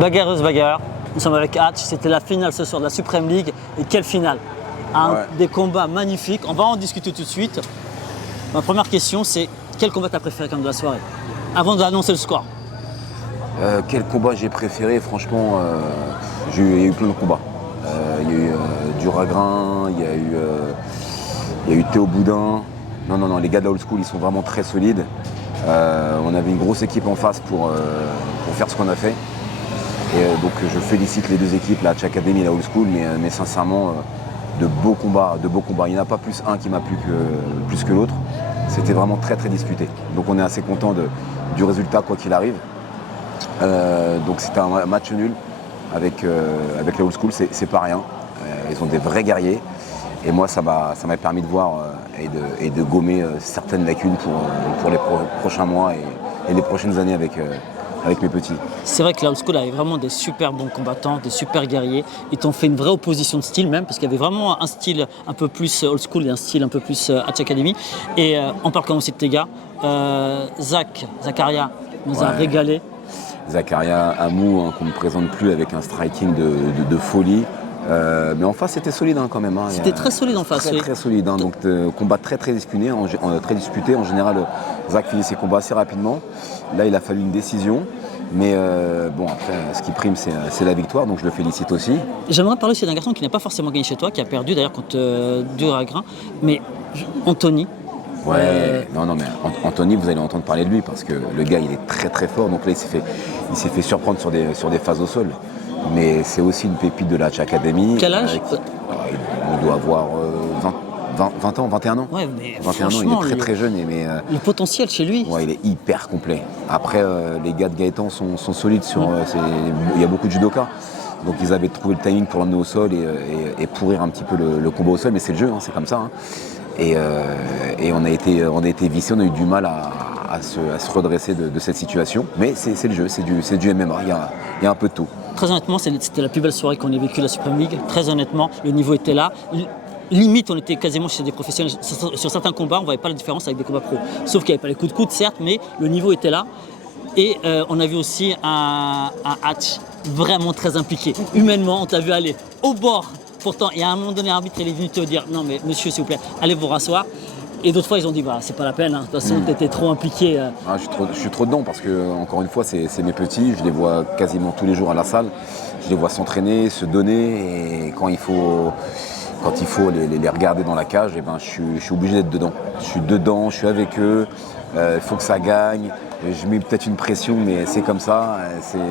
Bagarreuse bagarre, nous sommes avec Hatch, c'était la finale ce soir de la Supreme League. Et quelle finale! Des combats magnifiques, on va en discuter tout de suite. Ma première question c'est, quel combat t'as préféré comme de la soirée? Avant d'annoncer le score. Quel combat j'ai préféré? Franchement, il y a eu plein de combats. Il y a eu Duragrin, il y a eu Théo Boudin. Non, les gars de la Old School, ils sont vraiment très solides. On avait une grosse équipe en face pour faire ce qu'on a fait. Et donc je félicite les deux équipes, la Hatch Academy et la Old School, mais sincèrement, de beaux combats. Il n'y en a pas plus un qui m'a plu plus que l'autre. C'était vraiment très très disputé. Donc on est assez content du résultat quoi qu'il arrive. Donc c'était un match nul avec la Old School, c'est pas rien. Ils ont des vrais guerriers. Et moi ça m'a permis de voir et de gommer certaines lacunes pour les prochains mois et les prochaines années avec mes petits. C'est vrai que la Old School avait vraiment des super bons combattants, des super guerriers. Ils t'ont fait une vraie opposition de style même, parce qu'il y avait vraiment un style un peu plus Old School et un style un peu plus Hatch Academy. Et on parle quand même aussi de tes gars. Zakaria nous a régalé. Zakaria Amou, qu'on ne présente plus avec un striking de folie. Mais en face c'était solide quand même. C'était très solide en face. Très solide. Donc combat très disputé. En général, Zach finit ses combats assez rapidement. Là il a fallu une décision. Mais après ce qui prime c'est la victoire, donc je le félicite aussi. J'aimerais parler aussi d'un garçon qui n'a pas forcément gagné chez toi, qui a perdu d'ailleurs contre Duragrin. Mais Anthony. Ouais, non, mais Anthony, vous allez entendre parler de lui parce que le gars il est très fort. Donc là il s'est fait surprendre sur des phases au sol. Mais c'est aussi une pépite de la Hatch Academy. Quel âge? Il doit avoir 20 ans, 21 ans. Ouais, mais 21 ans, il est très jeune. Le potentiel chez lui. Ouais, il est hyper complet. Après, les gars de Gaëtan sont solides. Il y a beaucoup de judokas. Donc ils avaient trouvé le timing pour l'emmener au sol et pourrir un petit peu le combat au sol. Mais c'est le jeu, c'est comme ça. Et on a été viciés, on a eu du mal à se redresser de cette situation. Mais c'est le jeu, c'est du MMA, il y a un peu de tout. Très honnêtement, c'était la plus belle soirée qu'on ait vécue la Supreme League. Très honnêtement, le niveau était là. Limite, on était quasiment chez des professionnels. Sur certains combats, on ne voyait pas la différence avec des combats pro. Sauf qu'il n'y avait pas les coups de coude, certes, mais le niveau était là. Et on a vu aussi un Hatch vraiment très impliqué. Humainement, on t'a vu aller au bord. Pourtant, il y a un moment donné, l'arbitre il est venu te dire « Non mais monsieur, s'il vous plaît, allez vous rasseoir ». Et d'autres fois, ils ont dit bah, « C'est pas la peine, de toute façon, t'étais trop impliqué. » Je suis trop dedans parce que, encore une fois, c'est mes petits. Je les vois quasiment tous les jours à la salle. Je les vois s'entraîner, se donner. Et quand il faut les regarder dans la cage, je suis obligé d'être dedans. Je suis dedans, je suis avec eux. Il faut que ça gagne. Je mets peut-être une pression, mais c'est comme ça.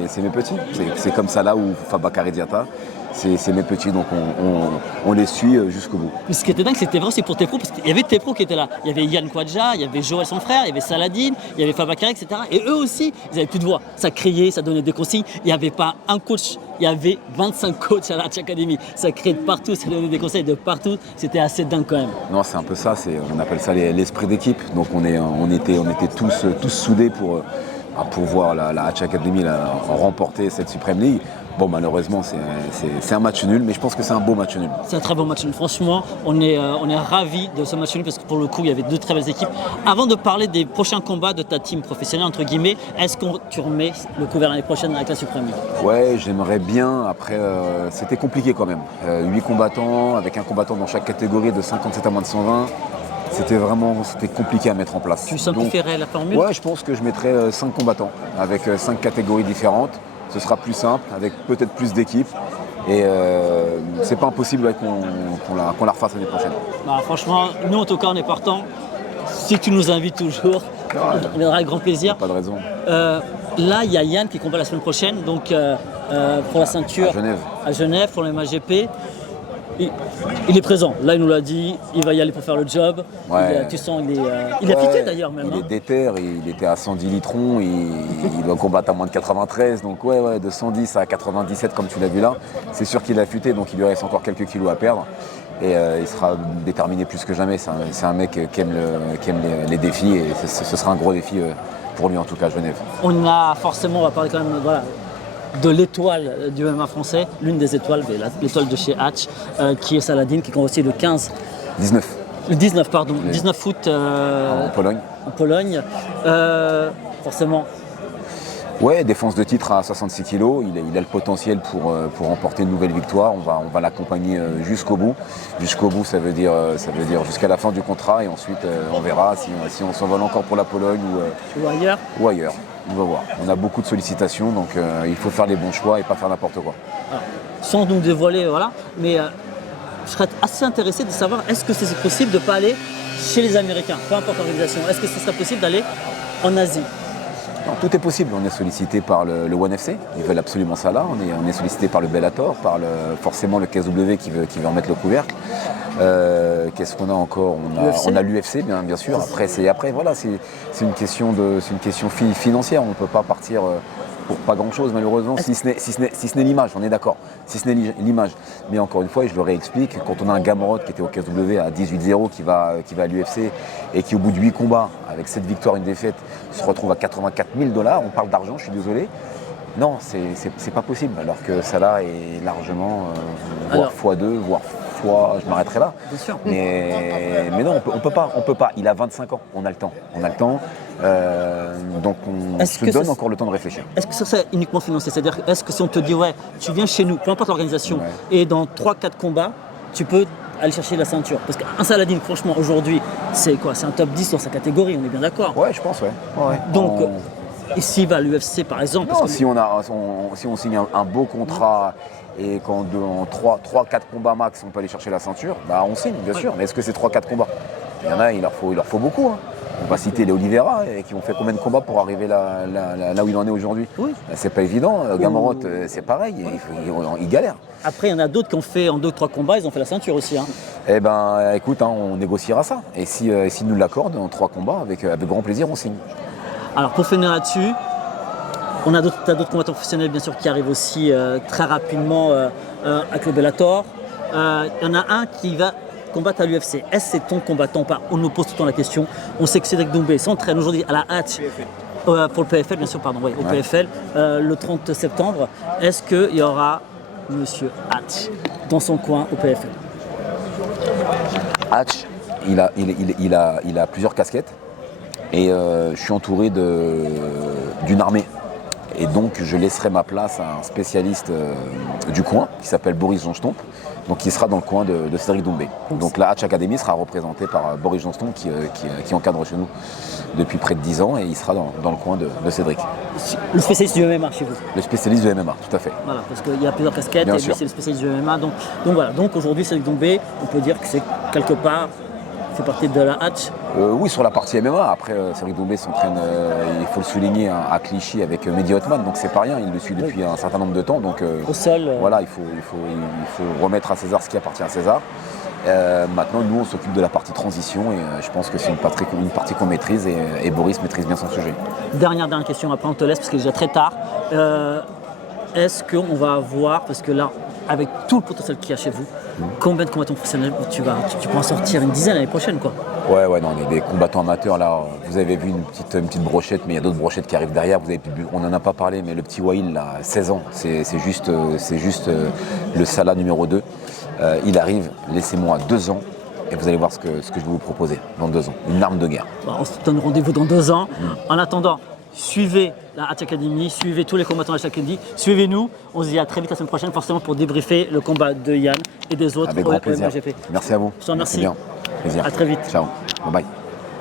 C'est mes petits. C'est comme ça là où Fabakary Diatta. C'est mes petits, donc on les suit jusqu'au bout. Mais ce qui était dingue, c'était vrai aussi pour tes pros, parce qu'il y avait tes pros qui étaient là. Il y avait Yann Kwadja, il y avait Joël son frère, il y avait Saladin, il y avait Fabakary, etc. Et eux aussi, ils n'avaient plus de voix. Ça criait, ça donnait des consignes. Il n'y avait pas un coach, il y avait 25 coachs à la Hatch Academy. Ça criait de partout, ça donnait des conseils de partout. C'était assez dingue quand même. Non, c'est un peu ça, on appelle ça l'esprit d'équipe. Donc on était tous soudés pour voir la Hatch Academy remporter cette Supreme League. Bon, malheureusement, c'est un match nul, mais je pense que c'est un beau match nul. C'est un très beau match nul. Franchement, on est ravis de ce match nul parce que pour le coup, il y avait deux très belles équipes. Avant de parler des prochains combats de ta team professionnelle, entre guillemets, est-ce que tu remets le couvert l'année prochaine avec la Supreme League? Ouais, j'aimerais bien. Après, c'était compliqué quand même. 8 combattants, avec un combattant dans chaque catégorie de 57 à moins de 120. C'était compliqué à mettre en place. Tu simplifierais la formule? Ouais, je pense que je mettrais 5 combattants avec 5 catégories différentes. Ce sera plus simple, avec peut-être plus d'équipes. Et c'est pas impossible qu'on la refasse l'année prochaine. Bah, franchement, nous en tout cas, on est partants. Si tu nous invites toujours, on viendra avec grand plaisir. Pas de raison. Là, il y a Yann qui combat la semaine prochaine, donc pour la ceinture à Genève pour le MHGP. Il est présent, là il nous l'a dit, il va y aller pour faire le job. Ouais. Tu sens, il a piqué d'ailleurs même. Il est déter, il était à 110 litrons, il doit combattre à moins de 93, donc de 110 à 97 comme tu l'as vu là, c'est sûr qu'il a affûté, donc il lui reste encore quelques kilos à perdre. Et il sera déterminé plus que jamais, c'est un mec qui aime les défis et ce sera un gros défi pour lui en tout cas à Genève. On va parler quand même, voilà, de l'étoile du MMA français, l'une des étoiles, l'étoile de chez Hatch, qui est Saladin, qui combat aussi le 15. 19. Le 19, pardon. 19 août en Pologne. Forcément. Ouais, défense de titre à 66 kilos, il a le potentiel pour remporter une nouvelle victoire. On va l'accompagner jusqu'au bout. Jusqu'au bout, ça veut dire jusqu'à la fin du contrat et ensuite on verra si on s'envole encore pour la Pologne Ou ailleurs. ou ailleurs. On va voir. On a beaucoup de sollicitations, donc il faut faire les bons choix et pas faire n'importe quoi. Alors, sans nous dévoiler, voilà, mais je serais assez intéressé de savoir est-ce que c'est possible de ne pas aller chez les Américains, peu importe l'organisation. Est-ce que ce serait possible d'aller en Asie? Non, tout est possible. On est sollicité par le ONE FC, ils veulent absolument ça là. On est sollicité par le Bellator, par forcément le KSW qui veut en mettre le couvercle. Qu'est-ce qu'on a encore? On a l'UFC, bien sûr. Après, voilà, c'est une question financière. On ne peut pas partir pour pas grand-chose, malheureusement, si ce n'est l'image. On est d'accord. Si ce n'est l'image. Mais encore une fois, et je le réexplique, quand on a un Gamrot qui était au KSW à 18-0, qui va à l'UFC et qui, au bout de 8 combats, avec 7 victoires et une défaite, se retrouve à 84 000 $, on parle d'argent, je suis désolé. Non, c'est pas possible. Alors que Salah est largement, voire x2, voire fois, je m'arrêterai là. Bien sûr. Mais non, on peut pas. Il a 25 ans, on a le temps. Donc on se donne encore le temps de réfléchir. Est-ce que ça c'est uniquement financier? C'est-à-dire, est-ce que si on te dit, ouais, tu viens chez nous, peu importe l'organisation, et dans 3-4 combats, tu peux aller chercher la ceinture? Parce qu'un Saladin, franchement, aujourd'hui, c'est quoi? C'est un top 10 dans sa catégorie, on est bien d'accord? Ouais, je pense, ouais. Donc, ici va l'UFC par exemple. Non, si on signe un beau contrat et qu'en 3-4 combats max, on peut aller chercher la ceinture, bah on signe, bien sûr. Mais est-ce que c'est 3-4 combats? Il y en a, il leur faut beaucoup. Hein. On va citer les Oliveira qui ont fait combien de combats pour arriver là où il en est aujourd'hui? Oui. C'est pas évident. Gamrot, c'est pareil, il galère. Après, il y en a d'autres qui ont fait en 2-3 combats, ils ont fait la ceinture aussi. Hein. Eh ben, écoute, on négociera ça. Et s'ils nous l'accordent en 3 combats, avec grand plaisir, on signe. Alors, pour finir là-dessus, t'as d'autres combattants professionnels, bien sûr, qui arrivent aussi très rapidement avec le Bellator. Il y en a un qui va combattre à l'UFC. Est-ce que c'est ton combattant ou pas? On nous pose tout le temps la question. On sait que Cédric Doumbé s'entraîne aujourd'hui à la Hatch pour le PFL, bien sûr, pardon, oui, au PFL, le 30 septembre. Est-ce qu'il y aura Monsieur Hatch dans son coin au PFL? Hatch, il a plusieurs casquettes et je suis entouré d'une armée. Et donc je laisserai ma place à un spécialiste du coin qui s'appelle Boris Johnston, donc qui sera dans le coin de Cédric Doumbé. Donc la Hatch Academy sera représentée par Boris Johnston qui encadre chez nous depuis près de 10 ans et il sera dans le coin de Cédric. Le spécialiste du MMA chez vous? Le spécialiste du MMA, tout à fait. Voilà, parce qu'il y a plusieurs casquettes Bien et sûr. lui c'est le spécialiste du MMA. Donc voilà, donc aujourd'hui Cédric Doumbé, on peut dire que c'est quelque part fait partie de la Hatch. Oui, sur la partie MMA. Après, Cédric Doumbé s'entraîne, il faut le souligner, à Clichy avec Mehdi Othman, donc c'est pas rien. Il le suit depuis un certain nombre de temps. Donc Au sol. voilà, il faut remettre à César ce qui appartient à César. Maintenant, nous, on s'occupe de la partie transition et je pense que c'est une partie qu'on maîtrise et Boris maîtrise bien son sujet. Dernière question, après on te laisse parce qu'il est déjà très tard. Est-ce qu'on va avoir, parce que là, avec tout le potentiel qu'il y a chez vous, combien de combattants professionnels tu peux en sortir une dizaine l'année prochaine, quoi? Ouais, non, on est des combattants amateurs là. Vous avez vu une petite brochette, mais il y a d'autres brochettes qui arrivent derrière. On n'en a pas parlé, mais le petit Wail, là, 16 ans, c'est juste le Salah numéro 2. Il arrive, laissez-moi 2 ans. Et vous allez voir ce que je vais vous proposer dans 2 ans. Une arme de guerre. Bon, on se donne rendez-vous dans 2 ans. En attendant, suivez la Hatch Academy, suivez tous les combattants de la Hatch Academy, suivez-nous. On se dit à très vite la semaine prochaine, forcément pour débriefer le combat de Yann et des autres. Avec grand plaisir. Merci à vous. Je te remercie. Merci bien. Plaisir. À très vite. Ciao. Bye bye.